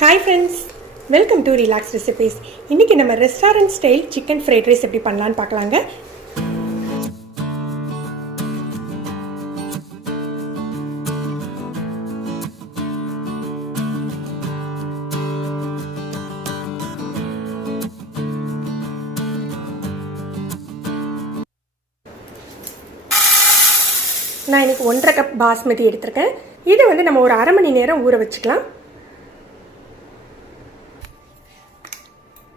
Hi friends, welcome to relax recipes. இன்றைக்கி நம்ம restaurant style chicken fried rice எப்படி பண்ணலான்னு பார்க்கலாங்க. நான் இன்றைக்கி 1.5 கப் பாஸ்மதி எடுத்திருக்கேன். இதை வந்து நம்ம ஒரு அரை மணி நேரம் ஊற வச்சுக்கலாம்.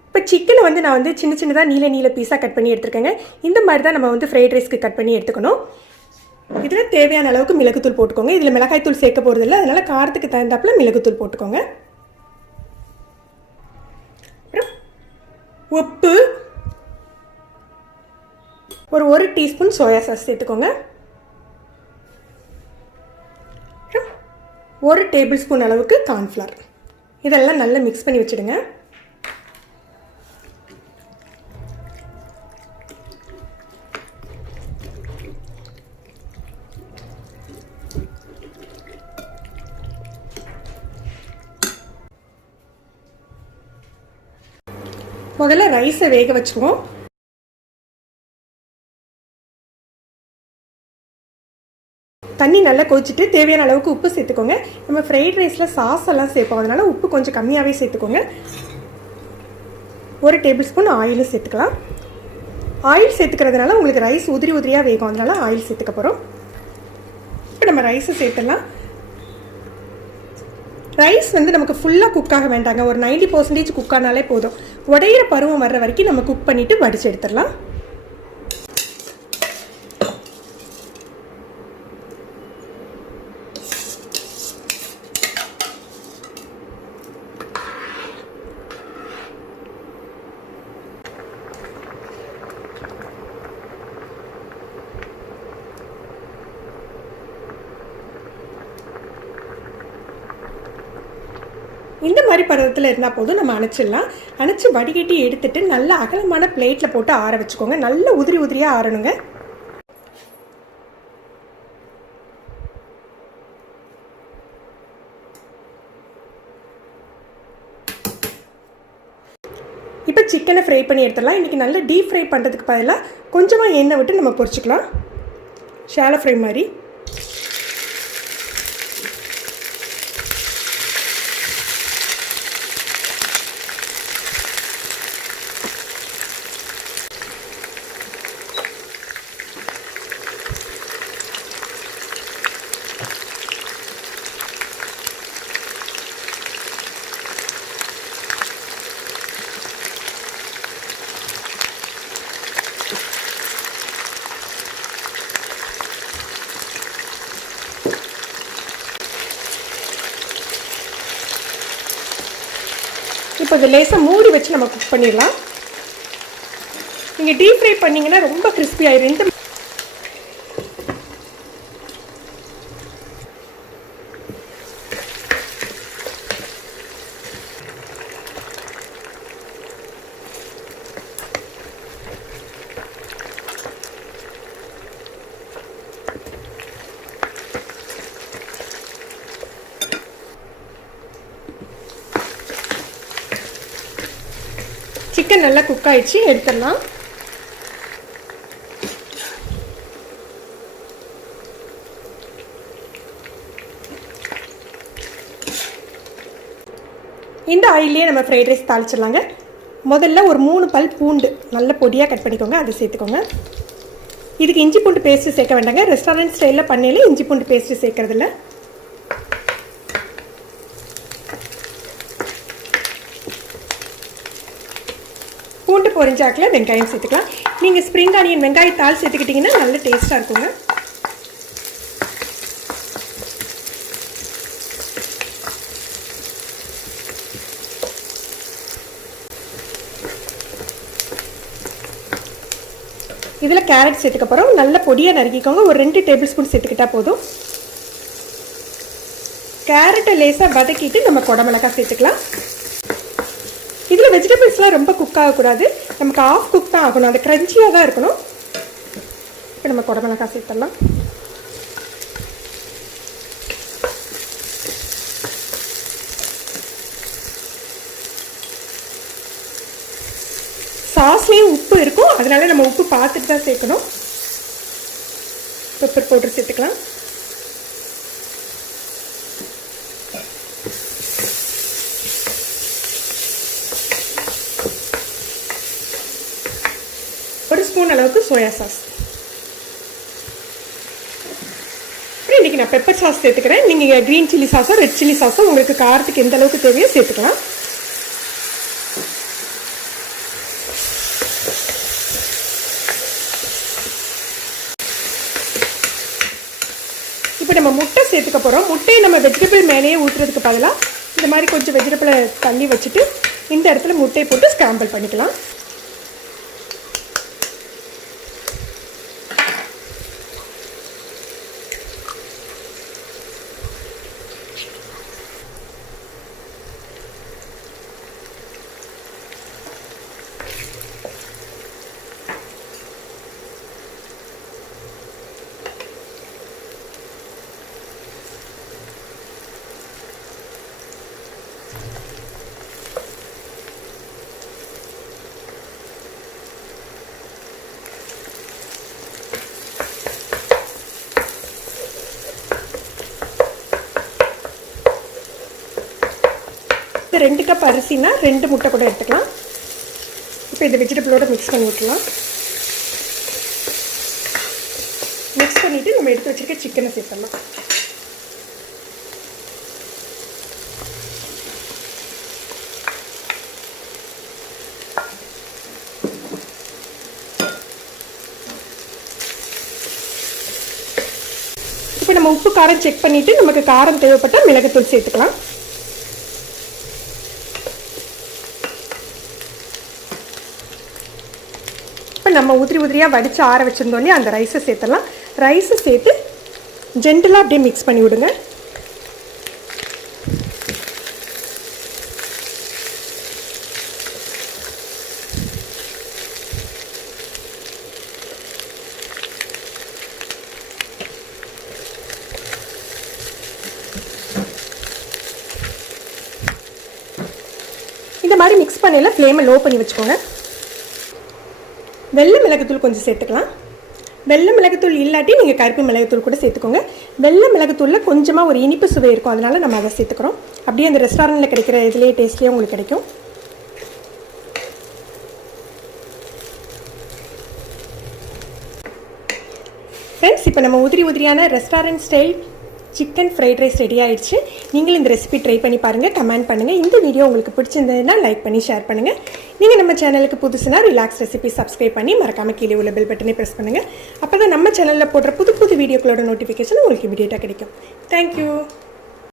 இப்போ சிக்கனை வந்து நான் வந்து சின்ன சின்னதாக நீல பீஸாக கட் பண்ணி எடுத்துருக்கேங்க. இந்த மாதிரி தான் நம்ம வந்து ஃப்ரைட் ரைஸ்க்கு கட் பண்ணி எடுத்துக்கணும். இதில் தேவையான அளவுக்கு மிளகுத்தூள் போட்டுக்கோங்க. இதில் மிளகாய்த்தூள் சேர்க்க போகிறதில்ல, அதனால் காரத்துக்கு தகுந்தாப்பில் மிளகுத்தூள் போட்டுக்கோங்க. அப்புறம் உப்பு, ஒரு டீஸ்பூன் சோயா சாஸ் சேர்த்துக்கோங்க. அப்புறம் 1 டேபிள் ஸ்பூன் அளவுக்கு கார்ன்ஃப்ளவர். இதெல்லாம் நல்லா மிக்ஸ் பண்ணி வச்சுடுங்க. முதல்ல ரைஸை வேக வச்சுக்குவோம். தண்ணி நல்லா கொதிச்சுட்டு தேவையான அளவுக்கு உப்பு சேர்த்துக்கோங்க. நம்ம ஃப்ரைட் ரைஸில் சாஸ் எல்லாம் சேர்ப்போம், அதனால் உப்பு கொஞ்சம் கம்மியாகவே சேர்த்துக்கோங்க. 1 டேபிள் ஸ்பூன் ஆயிலும் சேர்த்துக்கலாம். ஆயில் சேர்த்துக்கிறதுனால உங்களுக்கு ரைஸ் உதிரியாக வேகும், அதனால் ஆயில் சேர்த்துக்க போகிறோம். இப்போ நம்ம ரைஸை சேர்த்துடலாம். ரைஸ் வந்து நமக்கு ஃபுல்லாக குக்காக வேண்டாங்க, ஒரு 90% குக் ஆனாலே போதும். உடையிற பருவம் வர்ற வரைக்கும் நம்ம குக் பண்ணிவிட்டு வடித்து எடுத்துடலாம். இந்த மாதிரி பருவத்தில் இருந்தால் போதும், நம்ம அணைச்சிடலாம். அணைச்சி வடிகட்டி எடுத்துட்டு நல்ல அகலமான பிளேட்டில் போட்டு ஆற வச்சுக்கோங்க. நல்ல உதிரியாக ஆறணுங்க. இப்போ சிக்கனை ஃப்ரை பண்ணி எடுத்துடலாம். இன்றைக்கி நல்லா டீப் ஃப்ரை பண்ணுறதுக்கு பதிலாக கொஞ்சமாக எண்ணெய் விட்டு நம்ம பொரிச்சிக்கலாம், ஷாலோ ஃப்ரை மாதிரி. இப்போ இது லேசாக மூடி வச்சு நம்ம குக் பண்ணிடலாம். நீங்கள் டீப் ஃப்ரை பண்ணிங்கன்னா ரொம்ப கிறிஸ்பி ஆயிடும். சிக்கன் நல்லா குக் ஆயிடுச்சு, எடுத்துடலாம். இந்த ஆயிலே நம்ம ஃப்ரைட் ரைஸ் தாளிச்சிடலாங்க. முதல்ல ஒரு 3 பல் பூண்டு நல்ல பொடியாக கட் பண்ணிக்கோங்க, அதை சேர்த்துக்கோங்க. இதுக்கு இஞ்சி பூண்டு பேஸ்ட்டு சேர்க்க வேண்டாங்க, ரெஸ்டாரண்ட் ஸ்டைலில் பண்ணையில இஞ்சி பூண்டு பேஸ்ட்டு சேர்க்கறதில்ல. பூண்டு பொரிஞ்சாக்கில் வெங்காயம் சேர்த்துக்கலாம். நீங்கள் ஸ்ப்ரிங் ஆனியன் வெங்காயத்தாள் சேர்த்துக்கிட்டிங்கன்னா நல்ல டேஸ்ட்டாக இருக்குங்க. இதில் கேரட் சேர்த்துக்க போகிறோம். நல்ல பொடியாக நறுக்கிக்கோங்க. ஒரு 2 டேபிள் ஸ்பூன் சேர்த்துக்கிட்டால் போதும். கேரட்டை லேசாக வதக்கிட்டு நம்ம குடமிளகாய் சேர்த்துக்கலாம். இதில் வெஜிடபிள்ஸ்லாம் ரொம்ப குக் ஆகக்கூடாது, நமக்கு ஆஃப் குக் தான் ஆகணும், அது க்ரன்ச்சியாக தான் இருக்கணும். இப்போ நம்ம குடமிளகாய் சேர்த்துடலாம். சாஸ்லேயும் உப்பு இருக்கும், அதனால நம்ம உப்பு பார்த்துட்டு தான் சேர்க்கணும். பெப்பர் பவுடர் சேர்த்துக்கலாம். ஒரு ஸ்பூன் அளவுக்கு சோயா சாஸ். இன்றைக்கி நான் பெப்பர் சாஸ் சேர்த்துக்கிறேன். நீங்கள் க்ரீன் சில்லி சாஸோ ரெட் சில்லி சாஸோ உங்களுக்கு காரத்துக்கு எந்த அளவுக்கு தேவையோ சேர்த்துக்கலாம். இப்போ நம்ம முட்டை சேர்த்துக்க போகிறோம். முட்டையை நம்ம வெஜிடபிள் மேலேயே ஊற்றுறதுக்கு பதிலாக இந்த மாதிரி கொஞ்சம் வெஜிடபிளை தள்ளி வச்சுட்டு இந்த இடத்துல முட்டையை போட்டு ஸ்க்ராம்பிள் பண்ணிக்கலாம். ரெண்டு கப் அரிசினா 2 முட்டை கூட எடுத்துக்கலாம். இப்போ இந்த வெஜிடபிளோட மிக்ஸ் பண்ணி விட்டுலாம். மிக்ஸ் பண்ணிவிட்டு நம்ம எடுத்து வச்சுருக்க சிக்கனை சேர்த்துடலாம். இப்போ நம்ம உப்பு காரம் செக் பண்ணிவிட்டு நமக்கு காரம் தேவைப்பட்டால் மிளகுத்தூள் சேர்த்துக்கலாம். நம்ம உதிரியாக வடித்து ஆற வச்சுருந்தோன்னே அந்த ரைஸை சேர்த்துடலாம். ரைஸை சேர்த்து ஜென்டலாக அப்படியே மிக்ஸ் பண்ணி விடுங்க. இந்த மாதிரி மிக்ஸ் பண்ணல ஃப்ளேமை லோ பண்ணி வச்சுக்கோங்க. வெள்ளை மிளகுத்தூள் கொஞ்சம் சேர்த்துக்கலாம். வெள்ளை மிளகுத்தூள் இல்லாட்டி நீங்கள் கருப்பு மிளகுத்தூள் கூட சேர்த்துக்கோங்க. வெள்ளை மிளகுத்தூளில் கொஞ்சமாக ஒரு இனிப்பு சுவை இருக்கும், அதனால் நம்ம அதை சேர்த்துக்கிறோம். அப்படியே அந்த ரெஸ்டாரண்ட்டில் கிடைக்கிற இதுலேயே டேஸ்ட்லேயே உங்களுக்கு கிடைக்கும். ஃப்ரெண்ட்ஸ், இப்போ நம்ம உதிரியான restaurant style chicken fried rice ready ஆகிடுச்சு. நீங்களும் இந்த ரெசிபி ட்ரை பண்ணி பாருங்கள், கமெண்ட் பண்ணுங்கள். இந்த வீடியோ உங்களுக்கு பிடிச்சிருந்ததுன்னா லைக் பண்ணி ஷேர் பண்ணுங்கள். நீங்கள் நம்ம சேனலுக்கு புதுசுனா ரிலாக்ஸ் ரெசிபி சப்ஸ்கிரைப் பண்ணி மறக்காமல் கீழே உள்ள பெல் பட்டனை ப்ரெஸ் பண்ணுங்கள். அப்போ தான் நம்ம சேனலில் போடுற புது வீடியோக்களோட நோட்டிஃபிகேஷன் உங்களுக்கு இமீடியட்டாக கிடைக்கும். தேங்க்யூ.